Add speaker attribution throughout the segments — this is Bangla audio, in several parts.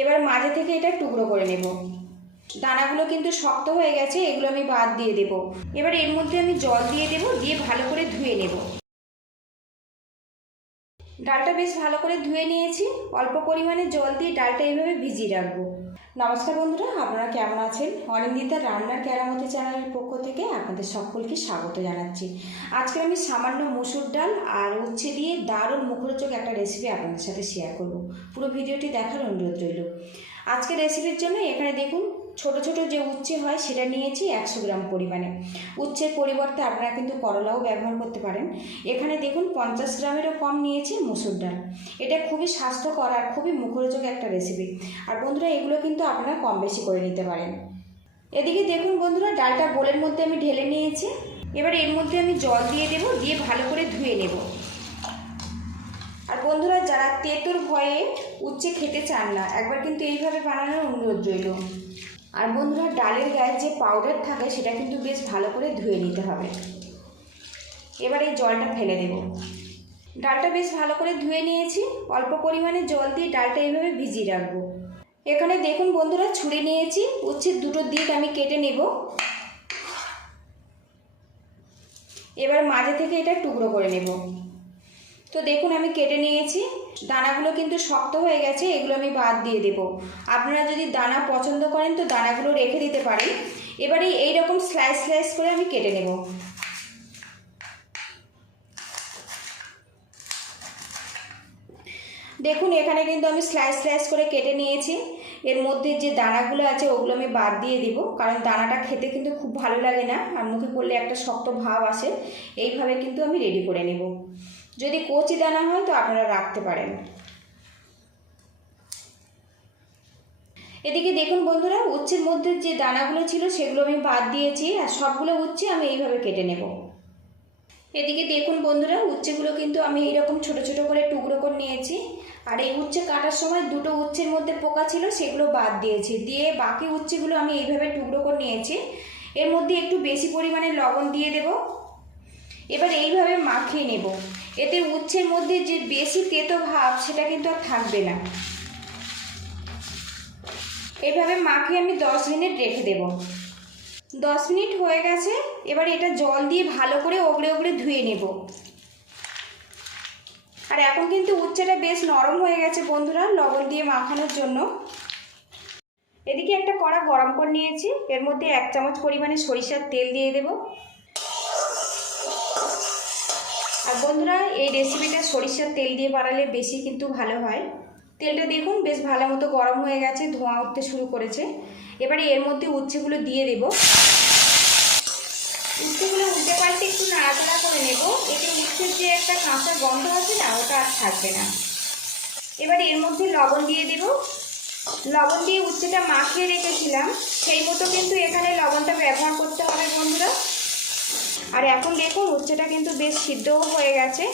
Speaker 1: এবার মাঝে থেকে এটা টুকরো করে নেব। দানাগুলো কিন্তু শক্ত হয়ে গেছে, এগুলো আমি বাদ দিয়ে দেব। এবার এর মধ্যে আমি জল দিয়ে দেব, দিয়ে ভালো করে ধুয়ে নেব। ডালটা বেশ ভালো করে ধুয়ে নিয়েছি। অল্প পরিমাণে জল দিয়ে ডালটা এইভাবে ভিজিয়ে রাখব। নমস্কার বন্ধুরা, আপনারা কেমন আছেন? অনিন্দিতা রান্নার কেরামতি চ্যানেলের পক্ষ থেকে আপনাদের সকলকে স্বাগত জানাচ্ছি। আজকে আমি সামান্য মুসুর ডাল আর উচ্ছে দিয়ে দারুণ মুখরোচক একটা রেসিপি আপনাদের সাথে শেয়ার করব। পুরো ভিডিওটি দেখার অনুরোধ রইল। আজকে রেসিপির জন্য এখানে দেখুন ছোট ছোট যে উচ্ছে হয় সেটা নিয়েছি একশো গ্রাম পরিমাণে। উচ্ছের পরিবর্তে আপনারা কিন্তু করলাও ব্যবহার করতে পারেন। এখানে দেখুন পঞ্চাশ গ্রামেরও কম নিয়েছি মুসুর ডাল। এটা খুবই স্বাস্থ্যকর আর খুবই মুখরোচক একটা রেসিপি আর বন্ধুরা, এগুলো কিন্তু আপনারা কম বেশি করে নিতে পারেন। এদিকে দেখুন বন্ধুরা, ডালটা বোলের মধ্যে আমি ঢেলে নিয়েছি। এবার এর মধ্যে আমি জল দিয়ে দেব, দিয়ে ভালো করে ধুয়ে নেব। আর বন্ধুরা, যারা তেঁতুর ভয়ে উচ্ছে খেতে চান না, একবার কিন্তু এইভাবে বানানোর অনুরোধ রইল। আর বন্ধুরা, ডালের গায়ে যে পাউডার থাকে, সেটা কিন্তু বেশ ভালো করে ধুয়ে নিতে হবে। এবার এই জলটা ফেলে দেব। ডালটা বেশ ভালো করে ধুয়ে নিয়েছি। অল্প পরিমাণে জল দিয়ে ডালটা এইভাবে ভিজিয়ে রাখব। এখানে দেখুন বন্ধুরা ছুরি নিয়েছি। উচ্ছের দুটো দিক আমি কেটে নেব। এবার মাঝে থেকে এটা টুকরো করে নেব। তো দেখুন, আমি কেটে নিয়েছি। দানাগুলো কিন্তু শক্ত হয়ে গেছে, এগুলো আমি বাদ দিয়ে দেব। আপনারা যদি দানা পছন্দ করেন, তো দানাগুলো রেখে দিতে পারেন। এবারে এই রকম স্লাইস স্লাইস করে আমি কেটে নেব। দেখুন, এখানে কিন্তু আমি স্লাইস স্লাইস করে কেটে নিয়েছি। এর মধ্যে যে দানাগুলো আছে, ওগুলো আমি বাদ দিয়ে দিব, কারণ দানাটা খেতে কিন্তু খুব ভালো লাগে না। আর মুখে পড়লে একটা শক্ত ভাব আসে। এইভাবে কিন্তু আমি রেডি করে নেব। যদি কচি দানা হয় তো আপনারা রাখতে পারেন। এদিকে দেখুন বন্ধুরা, উচ্ছের মধ্যে যে দানাগুলো ছিল সেগুলো আমি বাদ দিয়েছি আর সবগুলো উচ্ছে আমি এইভাবে কেটে নেব। এদিকে দেখুন বন্ধুরা, উচ্ছেগুলো কিন্তু আমি এইরকম ছোট ছোট করে টুকরো করে নিয়েছি। আর এই উচ্ছে কাটার সময় দুটো উচ্ছের মধ্যে পোকা ছিল সেগুলো বাদ দিয়েছি। দিয়ে বাকি উচ্ছেগুলো আমি এইভাবে টুকরো করে নিয়েছি। এর মধ্যে একটু বেশি পরিমাণে লবণ দিয়ে দেব। এবার এইভাবে মাখিয়ে নেব। এতে উচ্ছের মধ্যে যে বেশি তেতো ভাব, সেটা কিন্তু আর থাকবে না। এইভাবে মাখিয়ে আমি দশ মিনিট রেখে দেব। দশ মিনিট হয়ে গেছে, এবার এটা জল দিয়ে ভালো করে ওগড়ে ওগড়ে ধুয়ে নেব। আর এখন কিন্তু উচ্ছেটা বেশ নরম হয়ে গেছে বন্ধুরা, লবণ দিয়ে মাখানোর জন্য। এদিকে একটা কড়া গরম করে নিয়েছি, এর মধ্যে এক চামচ পরিমাণে সরিষার তেল দিয়ে দেব। আর বন্ধুরা, এই রেসিপিটা সরিষার তেল দিয়ে বানালে বেশি কিন্তু ভালো হয়। তেলটা দেখুন, বেশ ভালো মতো গরম হয়ে গেছে, ধোঁয়া উঠতে শুরু করেছে। এবারে এর মধ্যে উচ্ছেগুলো দিয়ে দেব। উচ্ছেগুলো উল্টে পাল্টে একটু নাড়াচাড়া করে নেব। এতে উচ্ছের যে একটা কাঁচা গন্ধ আছে না, ওটা আর থাকবে না। এবারে এর মধ্যে লবণ দিয়ে দেব। লবণ দিয়ে উচ্ছেটা মাখিয়ে রেখেছিলাম, সেই মতো কিন্তু এখানে লবণটা ব্যবহার করতে হবে বন্ধুরা। আর এখন দেখুন উচ্ছেটা কিন্তু বেশ সিদ্ধও হয়ে গেছে।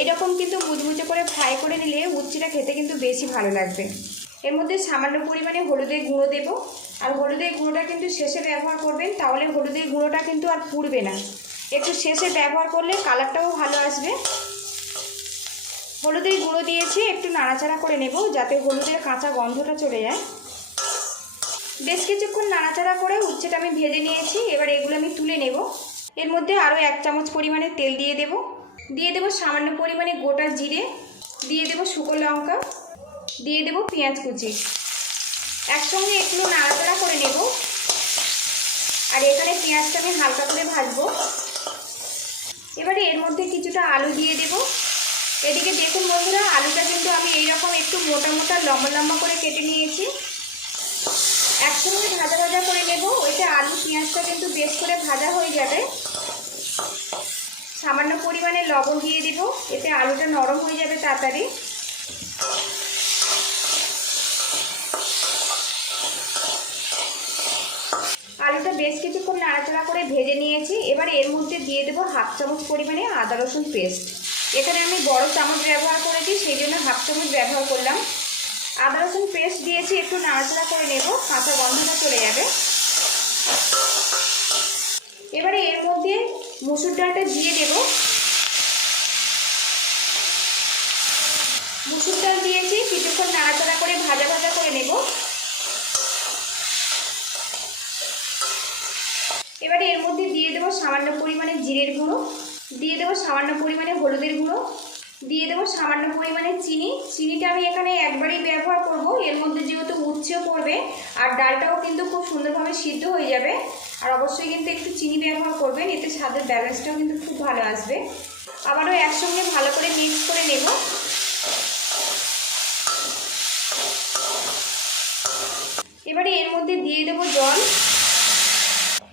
Speaker 1: এইরকম কিন্তু মুচমুচে করে ফ্রাই করে নিলে উচ্ছেটা খেতে কিন্তু বেশি ভালো লাগবে। এর মধ্যে সামান্য পরিমাণে হলুদের গুঁড়ো দেবো। আর হলুদের গুঁড়োটা কিন্তু শেষে ব্যবহার করবেন, তাহলে হলুদের গুঁড়োটা কিন্তু আর পুড়বে না। একটু শেষে ব্যবহার করলে কালারটাও ভালো আসবে। হলুদের গুঁড়ো দিয়েছি, একটু নাড়াচাড়া করে নেব যাতে হলুদের কাঁচা গন্ধটা চলে যায়। বেশ কিছুক্ষণ নাড়াচাড়া করে উচ্ছেটা আমি ভেজে নিয়েছি, এবার এগুলো আমি তুলে নেব। এর মধ্যে আরও এক চামচ পরিমাণে তেল দিয়ে দেব। দিয়ে দেব সামান্য পরিমাণে গোটা জিরে। দিয়ে দেব শুকনো লঙ্কা। দিয়ে দেব পেঁয়াজ কুচি। একসঙ্গে একটু নাড়াচাড়া করে নেব। আর এখানে পেঁয়াজটা আমি হালকা করে ভাজবো। এবারে এর মধ্যে কিছুটা আলু দিয়ে দেব। এদিকে দেখুন বন্ধুরা, আলুটা কিন্তু আমি এইরকম একটু মোটা মোটা, লম্বা লম্বা করে কেটে নিয়েছি। একসঙ্গে ভাজা ভাজা করে নেব। ওইটা আলু, পেঁয়াজটা কিন্তু বেশ করে ভাজা হয়ে যাবে। সামান্য পরিমাণে লবণ দিয়ে দিব। এতে আলুটা নরম হয়ে যাবে তাড়াতাড়ি। আলুটা বেশ কিছুক্ষণ নাড়াচাড়া করে ভেজে নিয়েছি। এবার এর মধ্যে দিয়ে দেবো হাফ চামচ পরিমাণে আদা রসুন পেস্ট। এখানে আমি বড় চামচ ব্যবহার করেছি, সেই জন্য হাফ চামচ ব্যবহার করলাম। আদা রসুন পেস্ট দিয়েছি, একটু নাড়াচাড়া করে নেব, কাঁচা গন্ধটা চলে যাবে। মুসুর ডালটা দিয়ে দেব। মুসুর ডাল দিয়েছি, কিছুক্ষণ নাড়াচাড়া করে ভাজা ভাজা করে নেব। এবারে এর মধ্যে দিয়ে দেবো সামান্য পরিমাণে জিরের গুঁড়ো, দিয়ে দেবো সামান্য পরিমাণে হলুদের গুঁড়ো। দিয়ে দেবো সামান্য পরিমাণে চিনি। চিনিটা আমি এখানে একবারই ব্যবহার করব। এর মধ্যে যেহেতু উচ্ছেও পড়বে, আর ডালটাও কিন্তু খুব সুন্দরভাবে সিদ্ধ হয়ে যাবে। আর অবশ্যই কিন্তু একটু চিনি ব্যবহার করবেন, এতে স্বাদের ব্যালেন্সটাও কিন্তু খুব ভালো আসবে। আবারও একসঙ্গে ভালো করে মিক্স করে নেব। এবারে এর মধ্যে দিয়ে দেবো জল।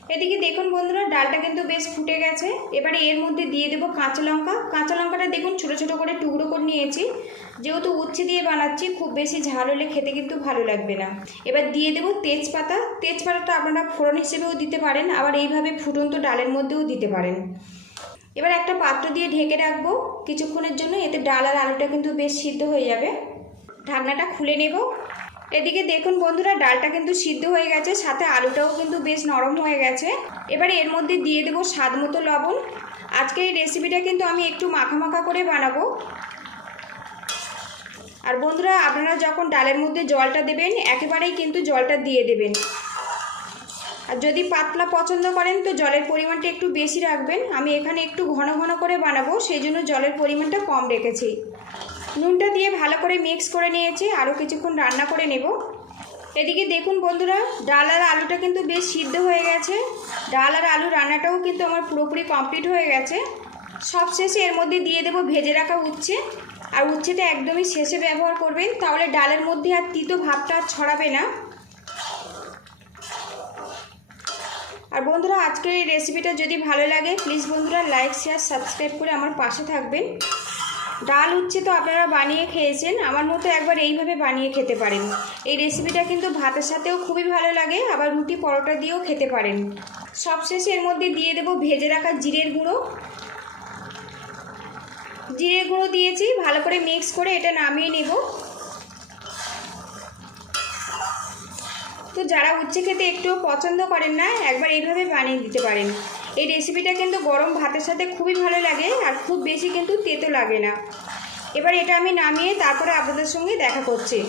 Speaker 1: এদিকে দেখুন বন্ধুরা, ডালটা কিন্তু বেশ ফুটে গেছে। এবারে এর মধ্যে দিয়ে দেবো কাঁচা লঙ্কা। কাঁচা লঙ্কাটা দেখুন, ছোটো ছোটো করে টুকরো করে নিয়েছি। যেহেতু উচ্ছে দিয়ে বানাচ্ছি, খুব বেশি ঝাল হলে খেতে কিন্তু ভালো লাগবে না। এবার দিয়ে দেবো তেজপাতা। তেজপাতাটা আপনারা ফোড়ন হিসেবেও দিতে পারেন, আবার এইভাবে ফুটন্ত ডালের মধ্যেও দিতে পারেন। এবার একটা পাত্র দিয়ে ঢেকে রাখব কিছুক্ষণের জন্য, এতে ডাল আর আলুটা কিন্তু বেশ সিদ্ধ হয়ে যাবে। ঢাকনাটা খুলে নেব। এদিকে দেখুন বন্ধুরা, ডালটা কিন্তু সিদ্ধ হয়ে গেছে, সাথে আলুটাও কিন্তু বেশ নরম হয়ে গেছে। এবারে এর মধ্যে দিয়ে দেবো স্বাদ মতো লবণ। আজকে এই রেসিপিটা কিন্তু আমি একটু মাখা মাখা করে বানাবো। আর বন্ধুরা, আপনারা যখন ডালের মধ্যে জলটা দেবেন, একেবারেই কিন্তু জলটা দিয়ে দেবেন। আর যদি পাতলা পছন্দ করেন, তো জলের পরিমাণটা একটু বেশি রাখবেন। আমি এখানে একটু ঘন ঘন করে বানাবো, সেই জন্য জলের পরিমাণটা কম রেখেছি। নুনটা দিয়ে ভালো করে মিক্স করে নিয়েছি আরও কিছুক্ষণ রান্না করে নেব। এদিকে দেখুন বন্ধুরা, ডাল আর আলুটা কিন্তু বেশ সিদ্ধ হয়ে গেছে। ডাল আর আলু রান্নাটাও কিন্তু আমার পুরোপুরি কমপ্লিট হয়ে গেছে। সব শেষে এর মধ্যে দিয়ে দেবো ভেজে রাখা উচ্ছে। আর উচ্ছেটা একদমই শেষে ব্যবহার করবেন, তাহলে ডালের মধ্যে আর তিতো ভাবটা আর ছড়াবে না। আর বন্ধুরা, আজকের এই রেসিপিটা যদি ভালো লাগে প্লিজ বন্ধুরা লাইক শেয়ার সাবস্ক্রাইব করে আমার পাশে থাকবেন। ডাল উচ্ছে তো আপনারা বানিয়ে খেয়েছেন, আমার মতো একবার এইভাবে বানিয়ে খেতে পারেন। এই রেসিপিটা কিন্তু ভাতের সাথেও খুবই ভালো লাগে, আবার রুটি পরোটা দিয়েও খেতে পারেন। সবশেষে এর মধ্যে দিয়ে দেবো ভেজে রাখা জিরের গুঁড়ো। জিরে গুঁড়ো দিয়েছি, ভালো করে মিক্স করে এটা নামিয়ে নেব। তো যারা উচ্ছে খেতে একটুও পছন্দ করেন না, একবার এইভাবে বানিয়ে দিতে পারেন। এই রেসিপিটা কিন্তু গরম ভাতের সাথে খুবই ভালো লাগে আর খুব বেশি কিন্তু তেতো লাগে না। এবার এটা আমি নামিয়ে তারপরে আপনাদের সঙ্গে দেখা করছি।